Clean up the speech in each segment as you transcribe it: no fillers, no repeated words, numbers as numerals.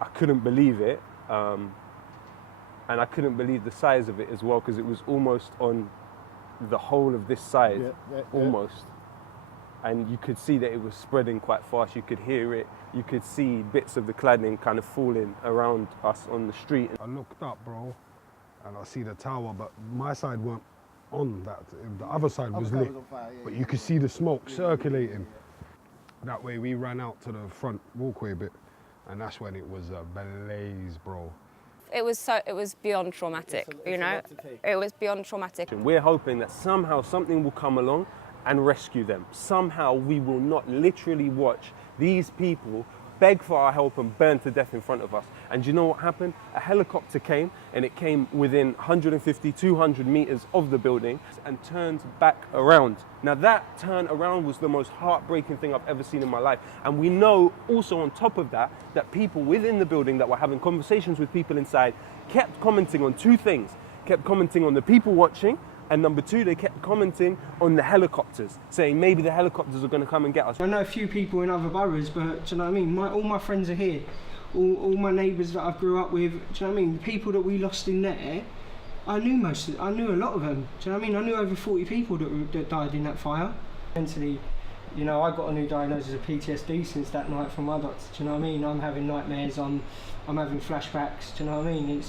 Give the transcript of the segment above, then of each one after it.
I couldn't believe it. And I couldn't believe the size of it as well, because it was almost on the whole of this side, almost. And you could see that it was spreading quite fast. You could hear it. You could see bits of the cladding kind of falling around us on the street. I looked up, bro, and I see the tower, but my side weren't on that. The other side was lit, but you could see the smoke circulating. That way we ran out to the front walkway bit, and that's when it was a blaze, bro. It was beyond traumatic, you know? It was beyond traumatic. We're hoping that somehow something will come along and rescue them. Somehow we will not literally watch these people beg for our help and burn to death in front of us. And you know what happened? A helicopter came, and it came within 150, 200 meters of the building and turned back around. Now that turn around was the most heartbreaking thing I've ever seen in my life. And we know also on top of that, that people within the building that were having conversations with people inside kept commenting on two things. Kept commenting on the people watching, and number two, they kept commenting on the helicopters, saying maybe the helicopters are going to come and get us. I know a few people in other boroughs, but do you know what I mean? All my friends are here. All my neighbours that I grew up with, do you know what I mean? The people that we lost in there, I knew a lot of them. Do you know what I mean? I knew over 40 people that died in that fire. Mentally, you know, I got a new diagnosis of PTSD since that night from my doctor. Do you know what I mean? I'm having nightmares, I'm having flashbacks, do you know what I mean?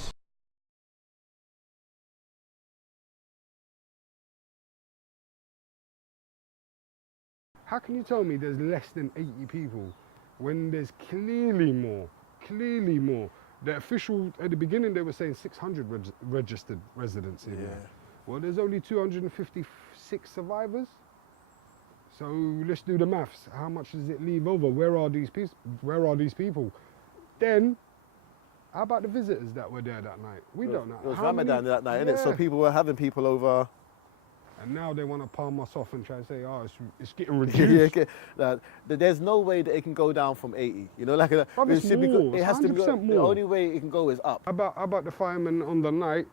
How can you tell me there's less than 80 people when there's clearly more? The official, at the beginning they were saying 600 registered residents in there. Well, there's only 256 survivors. So let's do the maths. How much does it leave over? Where are these people? Then, how about the visitors that were there that night? We don't know. It was Ramadan that night, innit? So people were having people over. And now they want to palm us off and try to say, oh, it's getting reduced. There's no way that it can go down from 80. You know, like it has to go. The only way it can go is up. How about the firemen on the night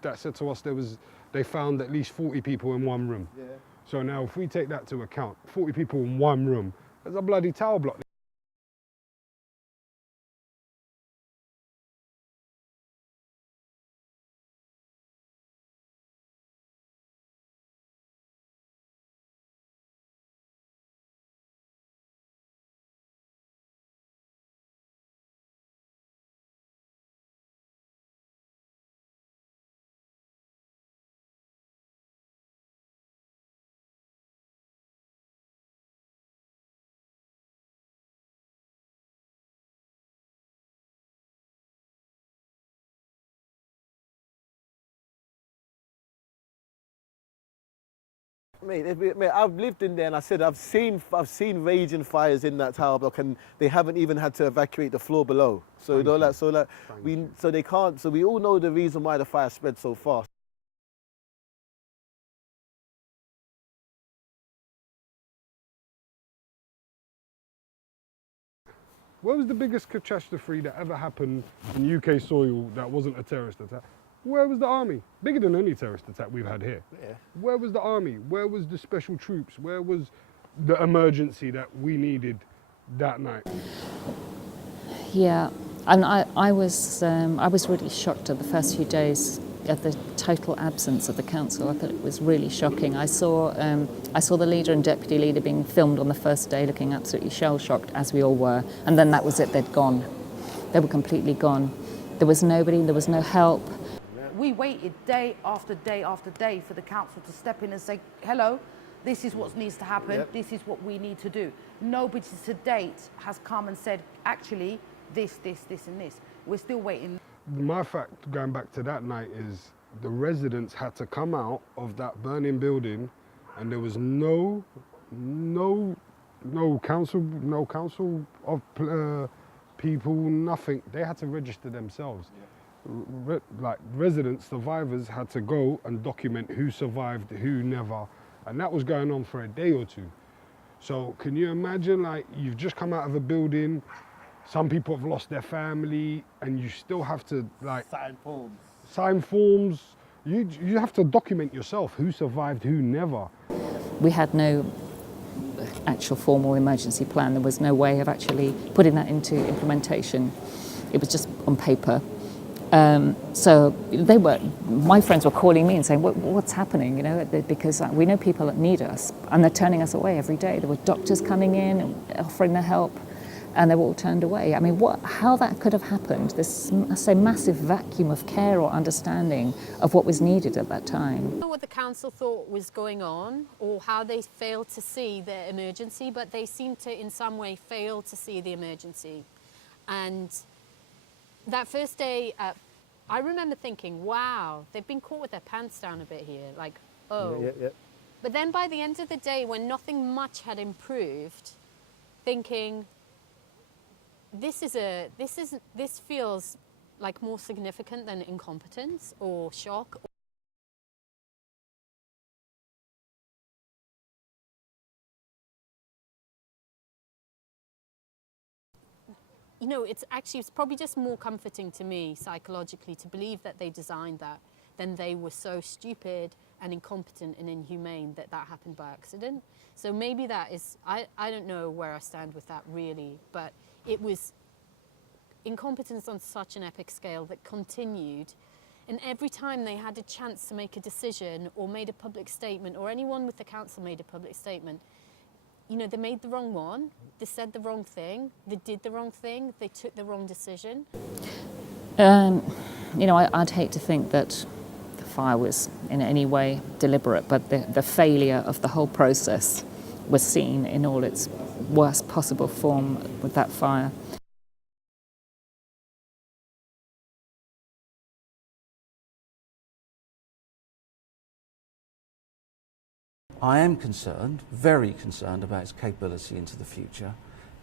that said to us they found at least 40 people in one room. Yeah. So now if we take that to account, 40 people in one room, there's a bloody tower block. Mate, I've lived in there, and I said I've seen raging fires in that tower block, and they haven't even had to evacuate the floor below. So they can't. So we all know the reason why the fire spread so fast. Where was the biggest catastrophe that ever happened in UK soil that wasn't a terrorist attack? Where was the army? Bigger than any terrorist attack we've had here. Yeah. Where was the army? Where was the special troops? Where was the emergency that we needed that night? Yeah, and I was really shocked at the first few days at the total absence of the council. I thought it was really shocking. I saw the leader and deputy leader being filmed on the first day, looking absolutely shell-shocked, as we all were. And then that was it. They'd gone. They were completely gone. There was nobody. There was no help. We waited day after day after day for the council to step in and say, hello, this is what needs to happen, this is what we need to do. Nobody to date has come and said, actually, this and this. We're still waiting. My fact, going back to that night, is the residents had to come out of that burning building, and there was no council of people, nothing. They had to register themselves. Like residents, survivors had to go and document who survived, who never, and that was going on for a day or two. So can you imagine, like, you've just come out of a building, some people have lost their family, and you still have to, like, sign forms. You have to document yourself, who survived, who never. We had no actual formal emergency plan. There was no way of actually putting that into implementation. It was just on paper. So my friends were calling me and saying, what's happening, you know, because we know people that need us and they're turning us away every day. There were doctors coming in and offering their help and they were all turned away. I mean, how that could have happened, this, I say, massive vacuum of care or understanding of what was needed at that time. I don't know what the council thought was going on or how they failed to see the emergency, but they seemed to in some way fail to see the emergency. And that first day, I remember thinking, wow, they've been caught with their pants down a bit here, like, oh. Yeah. But then by the end of the day, when nothing much had improved, thinking, this feels like more significant than incompetence or shock. You know, it's probably just more comforting to me psychologically to believe that they designed that than they were so stupid and incompetent and inhumane that happened by accident. So maybe that is, I don't know where I stand with that really, but it was incompetence on such an epic scale that continued. And every time they had a chance to make a decision or made a public statement, or anyone with the council made a public statement, you know, they made the wrong one, they said the wrong thing, they did the wrong thing, they took the wrong decision. You know, I'd hate to think that the fire was in any way deliberate, but the failure of the whole process was seen in all its worst possible form with that fire. I am concerned, very concerned about its capability into the future,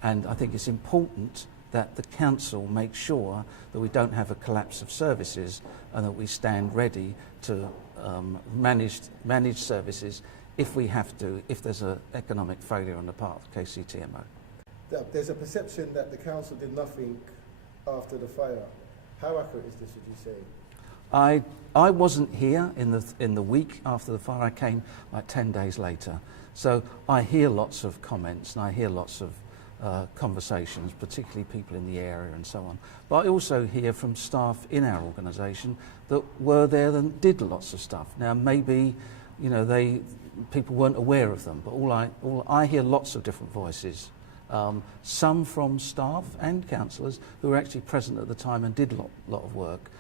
and I think it's important that the council make sure that we don't have a collapse of services and that we stand ready to manage services if we have to, if there's an economic failure on the part of KCTMO. There's a perception that the council did nothing after the fire. How accurate is this, would you say? I wasn't here in the week after the fire. I came like 10 days later. So I hear lots of comments and I hear lots of conversations, particularly people in the area and so on. But I also hear from staff in our organisation that were there and did lots of stuff. Now maybe, you know, people weren't aware of them, but I hear lots of different voices. Some from staff and councillors who were actually present at the time and did a lot of work.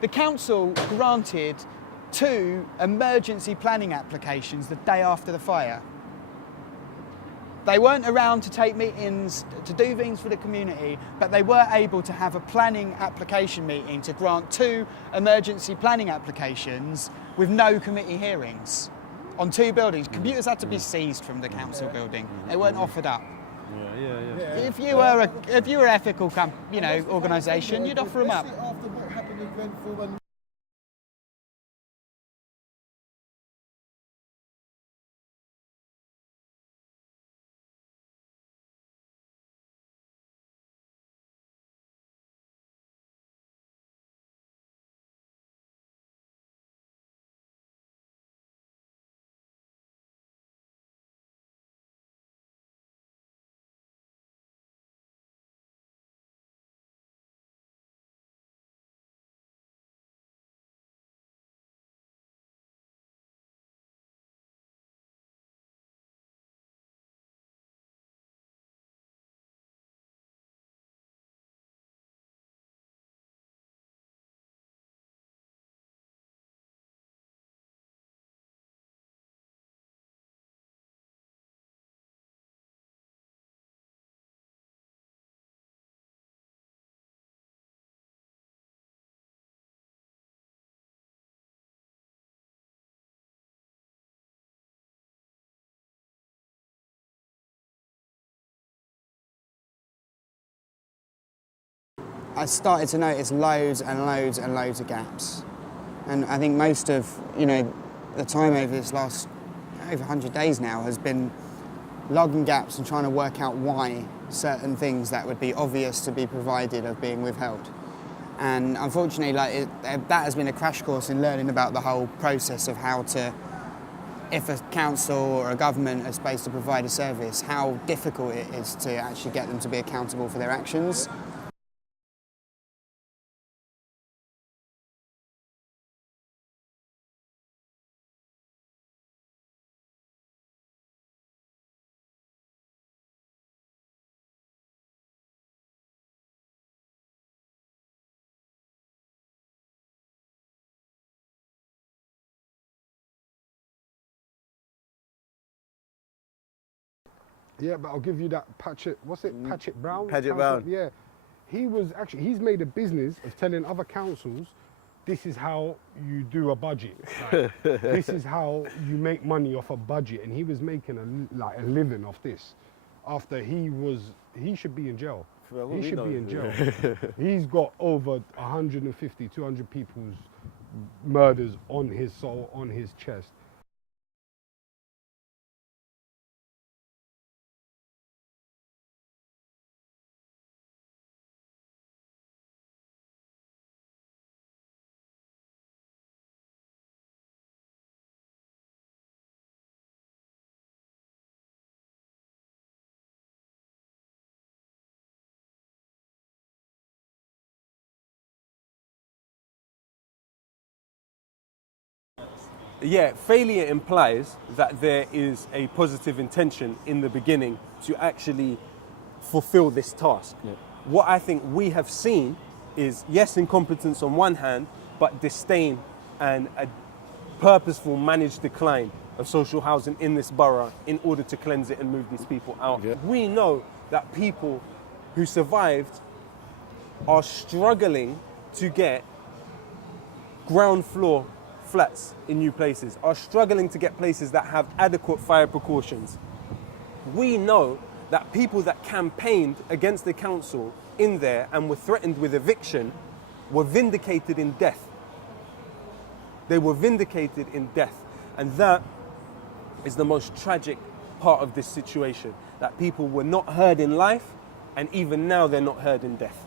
The council granted 2 emergency planning applications the day after the fire. They weren't around to take meetings, to do things for the community, but they were able to have a planning application meeting to grant 2 emergency planning applications with no committee hearings on 2 buildings. Computers had to be seized from the council building. They weren't offered up. If you were an ethical, organisation, you'd offer them up. After what happened in Grenfell and I started to notice loads and loads and loads of gaps. And I think most of, the time over this last over 100 days now has been logging gaps and trying to work out why certain things that would be obvious to be provided are being withheld. And unfortunately, that has been a crash course in learning about the whole process of how to, if a council or a government are supposed to provide a service, how difficult it is to actually get them to be accountable for their actions. Yeah, but I'll give you that Patchett, what's it, Patchett Brown? Patchett Brown. Yeah. He's made a business of telling other councils, this is how you do a budget. Like, this is how you make money off a budget. And he was making a living off this. After he should be in jail. Well, he should be in jail. He's got over 150, 200 people's murders on his soul, on his chest. Yeah, failure implies that there is a positive intention in the beginning to actually fulfill this task. Yeah. What I think we have seen is, yes, incompetence on one hand, but disdain and a purposeful managed decline of social housing in this borough in order to cleanse it and move these people out. Yeah. We know that people who survived are struggling to get ground floor flats in new places, are struggling to get places that have adequate fire precautions. We know that people that campaigned against the council in there and were threatened with eviction were vindicated in death. They were vindicated in death. And that is the most tragic part of this situation, that people were not heard in life, and even now they're not heard in death.